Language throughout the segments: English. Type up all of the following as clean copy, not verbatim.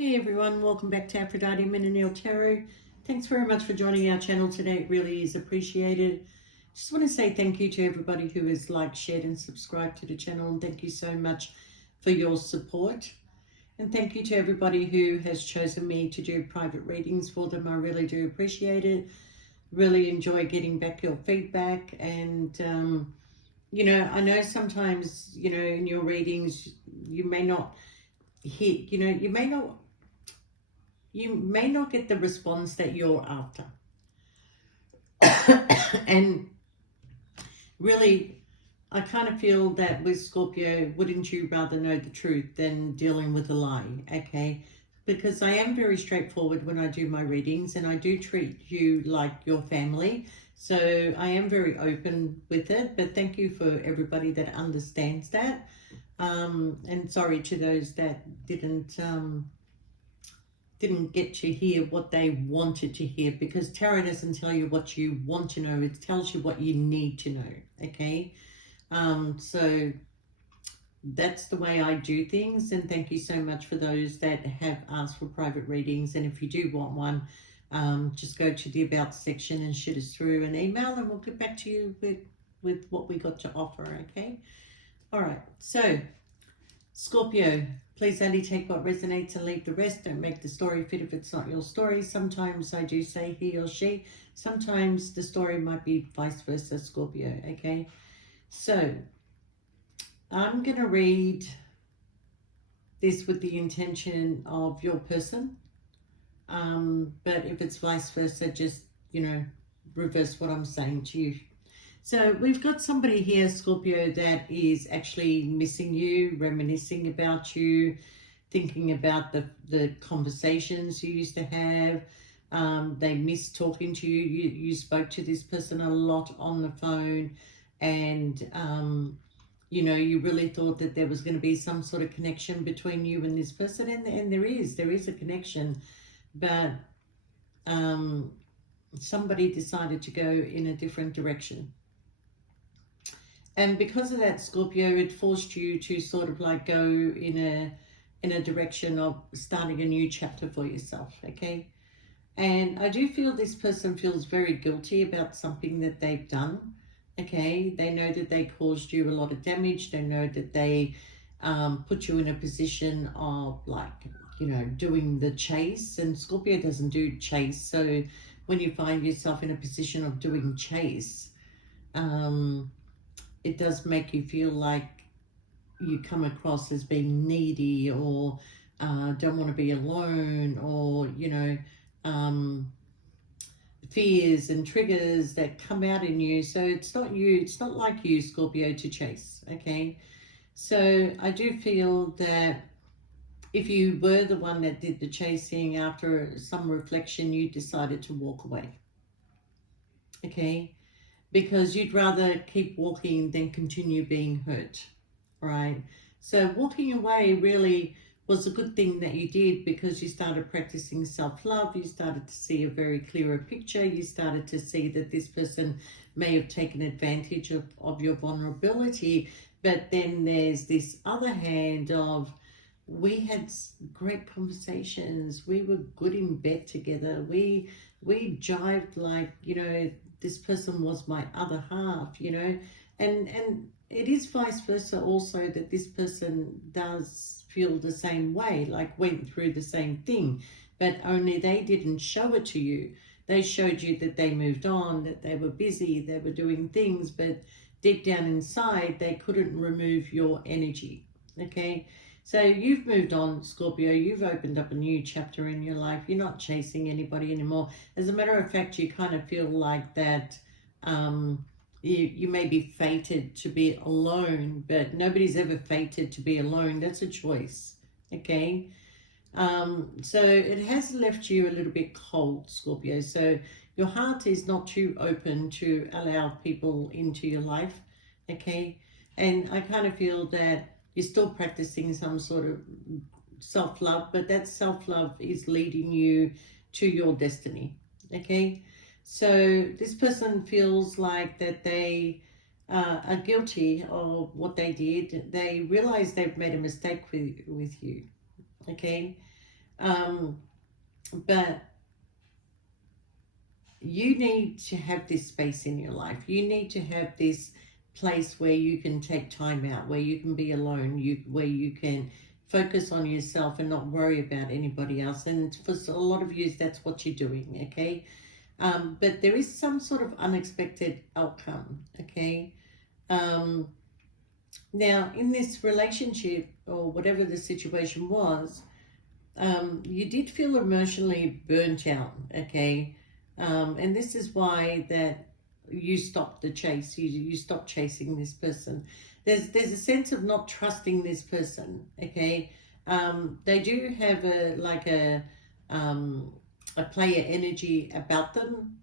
Hey everyone, welcome back to Aphrodite Menonil Tarot. Thanks very much for joining our channel today. It really is appreciated. Just want to say thank you to everybody who has liked, shared and subscribed to the channel, and thank you so much for your support. And thank you to everybody who has chosen me to do private readings for them. I really do appreciate it. Really enjoy getting back your feedback. And I know sometimes, in your readings you may not hit, you may not get the response that you're after. And really, I kind of feel that with Scorpio, wouldn't you rather know the truth than dealing with a lie, okay? Because I am very straightforward when I do my readings, and I do treat you like your family. So I am very open with it, but thank you for everybody that understands that. And sorry to those that didn't get to hear what they wanted to hear, because tarot doesn't tell you what you want to know, it tells you what you need to know, okay? So that's the way I do things, and thank you so much for those that have asked for private readings. And if you do want one, just go to the about section and shoot us through an email, and we'll get back to you with what we got to offer, okay? All right, so Scorpio, please only take what resonates and leave the rest. Don't make the story fit if it's not your story. Sometimes I do say he or she. Sometimes the story might be vice versa, Scorpio, okay? So I'm going to read this with the intention of your person. But if it's vice versa, just, reverse what I'm saying to you. So we've got somebody here, Scorpio, that is actually missing you, reminiscing about you, thinking about the conversations you used to have. They miss talking to you. You spoke to this person a lot on the phone, and, you really thought that there was going to be some sort of connection between you and this person, and there is a connection, but somebody decided to go in a different direction. And because of that, Scorpio, it forced you to sort of like go in a direction of starting a new chapter for yourself, okay? And I do feel this person feels very guilty about something that they've done, okay? They know that they caused you a lot of damage. They know that they put you in a position of like, doing the chase. And Scorpio doesn't do chase. So when you find yourself in a position of doing chase, it does make you feel like you come across as being needy, or don't want to be alone, or, fears and triggers that come out in you. So it's not you, it's not like you, Scorpio, to chase, okay? So I do feel that if you were the one that did the chasing, after some reflection, you decided to walk away, okay? Because you'd rather keep walking than continue being hurt, right? So walking away really was a good thing that you did, because you started practicing self-love. You started to see a very clearer picture. You started to see that this person may have taken advantage of your vulnerability. But then there's this other hand of, we had great conversations. We were good in bed together. We jived like, this person was my other half, and it is vice versa also, that this person does feel the same way, like went through the same thing, but only they didn't show it to you. They showed you that they moved on, that they were busy, they were doing things, but deep down inside, they couldn't remove your energy, okay? So you've moved on, Scorpio. You've opened up a new chapter in your life. You're not chasing anybody anymore. As a matter of fact, you kind of feel like that you may be fated to be alone, but nobody's ever fated to be alone. That's a choice, okay? So it has left you a little bit cold, Scorpio. So your heart is not too open to allow people into your life, okay? And I kind of feel that you're still practicing some sort of self-love, but that self-love is leading you to your destiny, okay? So this person feels like that they are guilty of what they did. They realize they've made a mistake with you, okay? But you need to have this space in your life. You need to have this place where you can take time out, where you can be alone, where you can focus on yourself and not worry about anybody else. And for a lot of you, that's what you're doing, okay? But there is some sort of unexpected outcome, okay? Now, in this relationship or whatever the situation was, you did feel emotionally burnt out, okay? And this is why that you stopped the chase. You stopped chasing this person. There's a sense of not trusting this person, okay? They do have a player energy about them,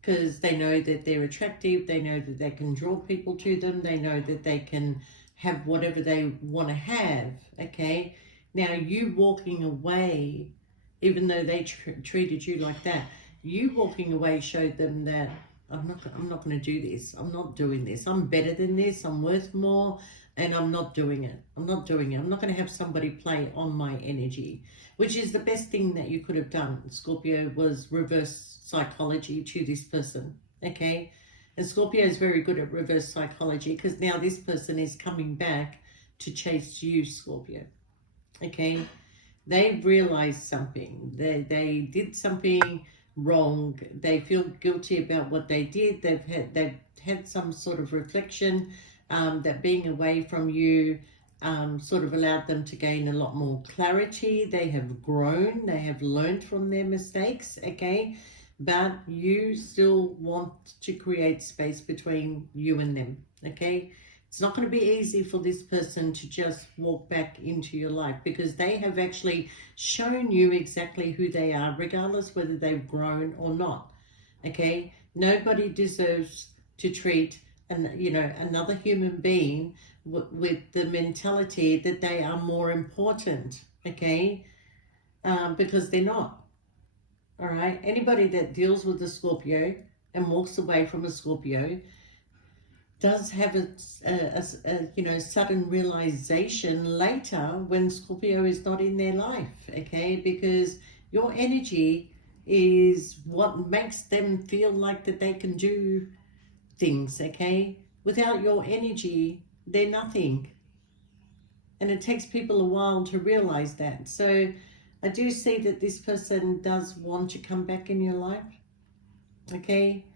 because they know that they're attractive, they know that they can draw people to them, they know that they can have whatever they want to have, okay? Now, you walking away, even though they treated you like that, you walking away showed them that I'm not going to do this. I'm not doing this. I'm better than this. I'm worth more, and I'm not doing it. I'm not doing it. I'm not going to have somebody play on my energy, which is the best thing that you could have done. Scorpio was reverse psychology to this person, okay? And Scorpio is very good at reverse psychology, because now this person is coming back to chase you, Scorpio, okay? They've realized something. They did something wrong. They feel guilty about what they did. They've had some sort of reflection, that being away from you sort of allowed them to gain a lot more clarity. They have grown. They have learned from their mistakes, okay? But you still want to create space between you and them, okay? It's not going to be easy for this person to just walk back into your life, because they have actually shown you exactly who they are, regardless whether they've grown or not, okay? Nobody deserves to treat another human being with the mentality that they are more important, okay? Because they're not. All right, anybody that deals with a Scorpio and walks away from a Scorpio does have a sudden realization later when Scorpio is not in their life, okay? Because your energy is what makes them feel like that they can do things, okay? Without your energy, they're nothing. And it takes people a while to realize that. So I do see that this person does want to come back in your life, okay?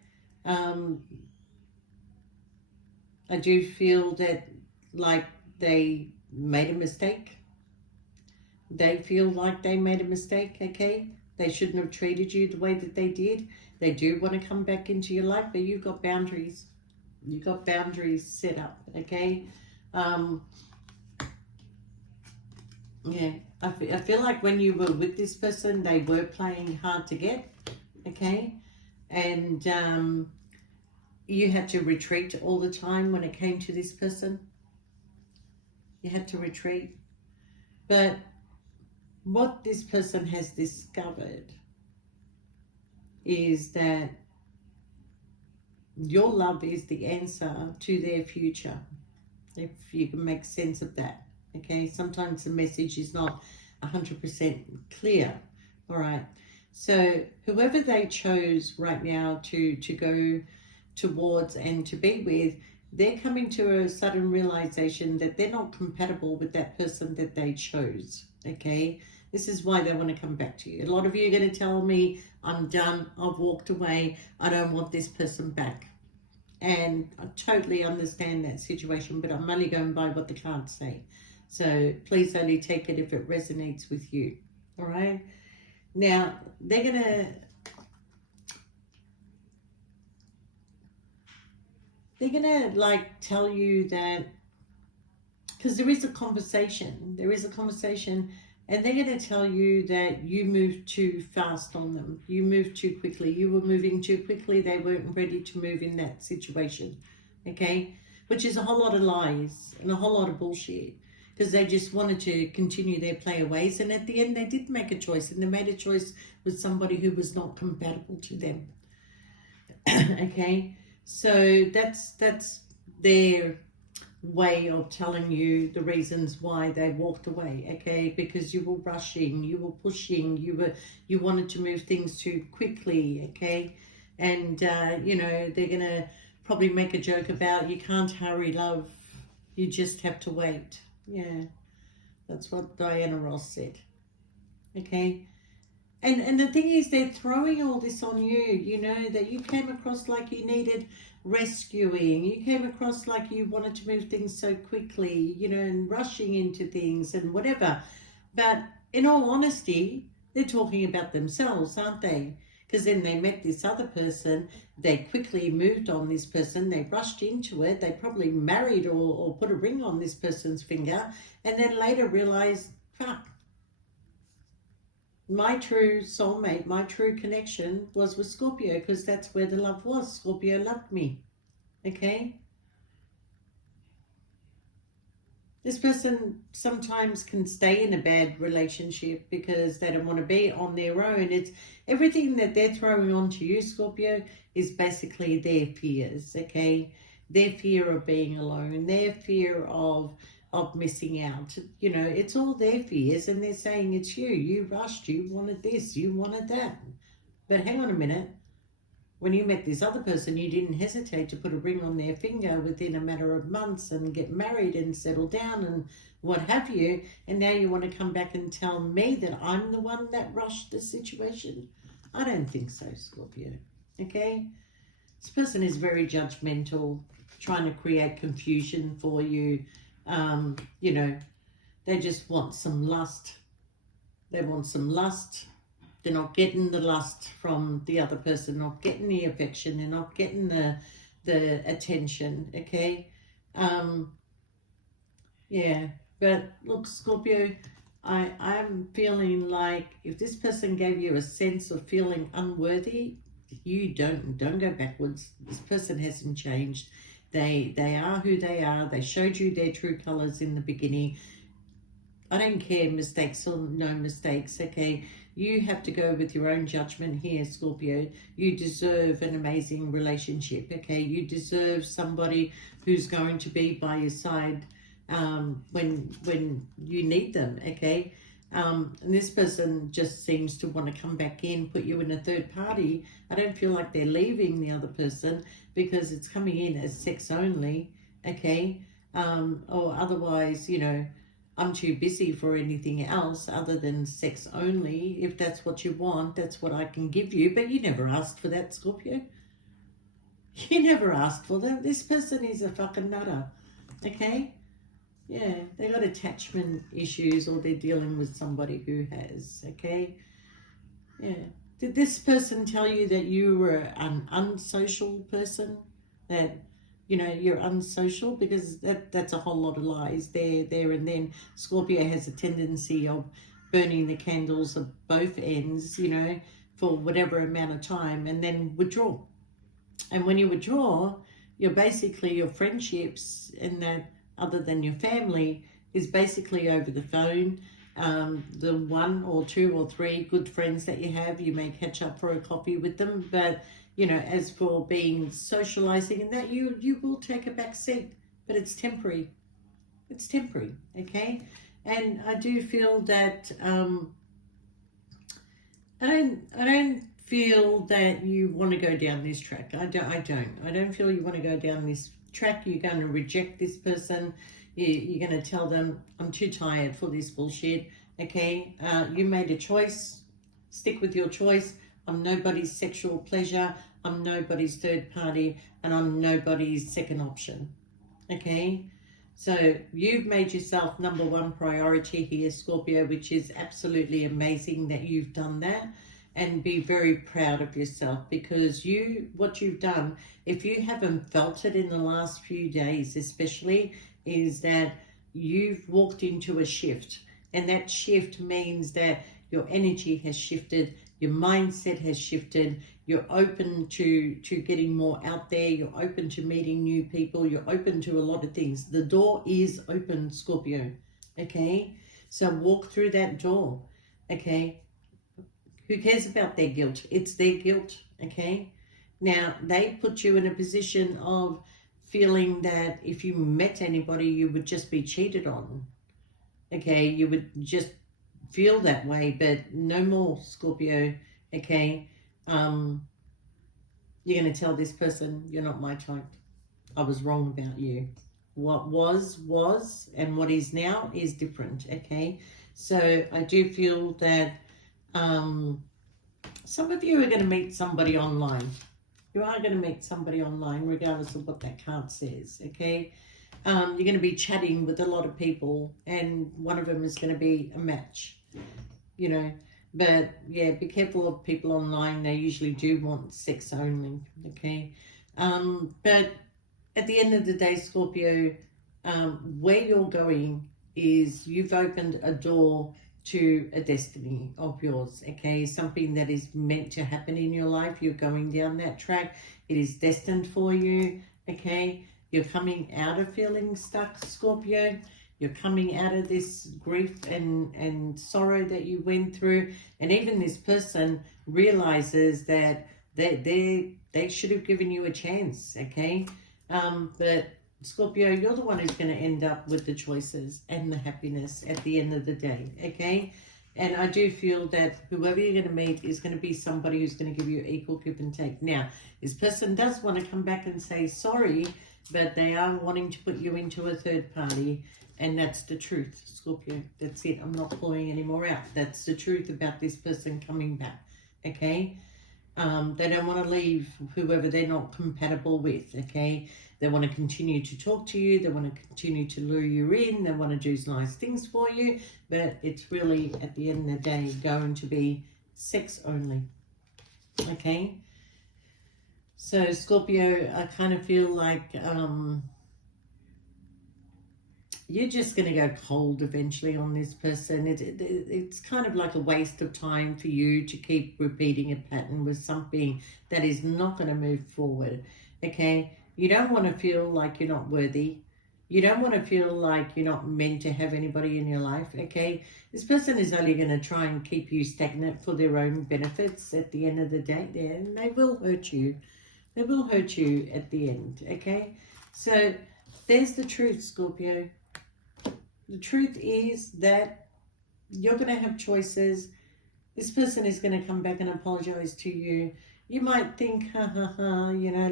I do feel that like they made a mistake. They feel like they made a mistake, okay? They shouldn't have treated you the way that they did. They do want to come back into your life, but you've got boundaries. You've got boundaries set up, okay? Yeah, I feel like when you were with this person, they were playing hard to get, okay? And you had to retreat all the time when it came to this person. You had to retreat. But what this person has discovered is that your love is the answer to their future, if you can make sense of that, okay? Sometimes the message is not 100% clear, all right? So whoever they chose right now to go towards and to be with, they're coming to a sudden realization that they're not compatible with that person that they chose, okay? This is why they want to come back to you. A lot of you are going to tell me, I'm done, I've walked away, I don't want this person back. And I totally understand that situation, but I'm only going by what the cards say. So please only take it if it resonates with you, all right? Now, they're gonna like tell you that, because there is a conversation, and they're going to tell you that you moved too fast on them. You moved too quickly. You were moving too quickly. They weren't ready to move in that situation, okay? Which is a whole lot of lies and a whole lot of bullshit, because they just wanted to continue their play ways, and at the end they did make a choice, and they made a choice with somebody who was not compatible to them. Okay, so that's their way of telling you the reasons why they walked away, okay? Because you were rushing, you were pushing, you wanted to move things too quickly, okay? And you know, they're gonna probably make a joke about, you can't hurry love, you just have to wait. Yeah, that's what Diana Ross said, okay? And the thing is, they're throwing all this on you, you know, that you came across like you needed rescuing. You came across like you wanted to move things so quickly, you know, and rushing into things and whatever. But in all honesty, they're talking about themselves, aren't they? Because then they met this other person, they quickly moved on this person, they rushed into it, they probably married or put a ring on this person's finger, and then later realized, fuck, my true soulmate, my true connection was with Scorpio, because that's where the love was. Scorpio loved me, okay? This person sometimes can stay in a bad relationship because they don't want to be on their own. It's everything that they're throwing onto you, Scorpio, is basically their fears, okay? Their fear of being alone, their fear of missing out. You know, it's all their fears, and they're saying it's you. You rushed, you wanted this, you wanted that. But hang on a minute. When you met this other person, you didn't hesitate to put a ring on their finger within a matter of months and get married and settle down and what have you. And now you want to come back and tell me that I'm the one that rushed the situation? I don't think so, Scorpio. Okay? This person is very judgmental, trying to create confusion for you. You know, they just want some lust. They want some lust. They're not getting the lust from the other person, not getting the affection, they're not getting the attention, okay? Yeah, but look, Scorpio, I'm feeling like if this person gave you a sense of feeling unworthy, you don't go backwards. This person hasn't changed. They are who they are. They showed you their true colors in the beginning. I don't care, mistakes or no mistakes, okay? You have to go with your own judgment here, Scorpio. You deserve an amazing relationship, okay? You deserve somebody who's going to be by your side when you need them, okay? And this person just seems to want to come back in, put you in a third party. I don't feel like they're leaving the other person because it's coming in as sex only, okay? Or otherwise, you know, I'm too busy for anything else other than sex only. If that's what you want, that's what I can give you. But you never asked for that, Scorpio. You never asked for that. This person is a fucking nutter, okay? Yeah, they got attachment issues or they're dealing with somebody who has, okay? Yeah. Did this person tell you that you were an unsocial person? That, you know, you're unsocial? Because that's a whole lot of lies there and then. Scorpio has a tendency of burning the candles at both ends, you know, for whatever amount of time and then withdraw. And when you withdraw, you're basically, your friendships and that, other than your family, is basically over the phone. The one or two or three good friends that you have, you may catch up for a coffee with them, but you know, as for being socializing and that, you will take a back seat, but it's temporary. It's temporary, okay? And I do feel that I don't feel that you want to go down this track. I don't feel you want to go down this track. You're going to reject this person. You're going to tell them, I'm too tired for this bullshit, okay? You made a choice. Stick with your choice. I'm nobody's sexual pleasure. I'm nobody's third party. And I'm nobody's second option, okay? So you've made yourself number one priority here, Scorpio, which is absolutely amazing that you've done that. And be very proud of yourself, because what you've done, if you haven't felt it in the last few days especially, is that you've walked into a shift. And that shift means that your energy has shifted, your mindset has shifted, you're open to getting more out there, you're open to meeting new people, you're open to a lot of things. The door is open, Scorpio, okay? So walk through that door, okay? Who cares about their guilt? It's their guilt, okay? Now, they put you in a position of feeling that if you met anybody, you would just be cheated on. Okay, you would just feel that way, but no more, Scorpio. Okay, you're going to tell this person, you're not my type. I was wrong about you. What was, and what is now is different. Okay, so I do feel that some of you are going to meet somebody online. You are going to meet somebody online, regardless of what that card says. Okay, you're going to be chatting with a lot of people, and one of them is going to be a match. You know, but yeah, be careful of people online. They usually do want sex only. Okay, but at the end of the day, Scorpio, where you're going is you've opened a door to a destiny of yours. Okay, something that is meant to happen in your life. You're going down that track. It is destined for you. Okay, you're coming out of feeling stuck, Scorpio. You're coming out of this grief and sorrow that you went through. And even this person realizes that they should have given you a chance, okay? But Scorpio, you're the one who's going to end up with the choices and the happiness at the end of the day, okay? And I do feel that whoever you're going to meet is going to be somebody who's going to give you equal give and take. Now, this person does want to come back and say sorry, but they are wanting to put you into a third party. And that's the truth, Scorpio. That's it. I'm not pulling any more out. That's the truth about this person coming back, okay? They don't want to leave whoever they're not compatible with, okay? They want to continue to talk to you. They want to continue to lure you in. They want to do nice things for you. But it's really, at the end of the day, going to be sex only, okay? So, Scorpio, I kind of feel like you're just going to go cold eventually on this person. It's kind of like a waste of time for you to keep repeating a pattern with something that is not going to move forward, okay? You don't want to feel like you're not worthy. You don't want to feel like you're not meant to have anybody in your life, okay? This person is only going to try and keep you stagnant for their own benefits at the end of the day, and they will hurt you. They will hurt you at the end, okay? So there's the truth, Scorpio. The truth is that you're going to have choices. This person is going to come back and apologize to you. You might think, you know,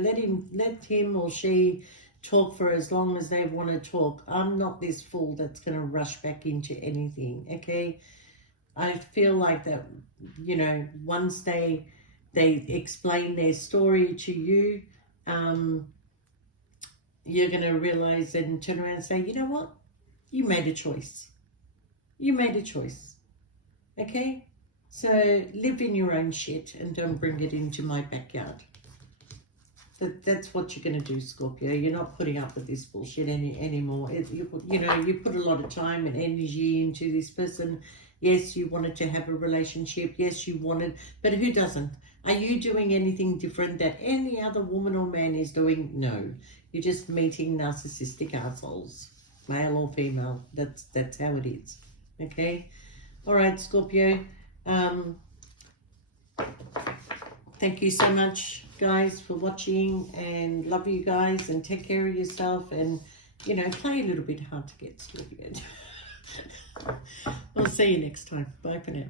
let him or she talk for as long as they want to talk. I'm not this fool that's going to rush back into anything, okay? I feel like that, you know, once they explain their story to you, you're going to realize and turn around and say, you know what? You made a choice. You made a choice. Okay? So live in your own shit and don't bring it into my backyard. That's what you're going to do, Scorpio. You're not putting up with this bullshit anymore. You know, you put a lot of time and energy into this person. Yes, you wanted to have a relationship. Yes, you wanted, but who doesn't? Are you doing anything different that any other woman or man is doing? No. You're just meeting narcissistic assholes. Male or female, that's how it is, okay? All right, Scorpio, thank you so much, guys, for watching, and love you guys, and take care of yourself, and, you know, play a little bit hard to get, Scorpio. We'll see you next time. Bye for now.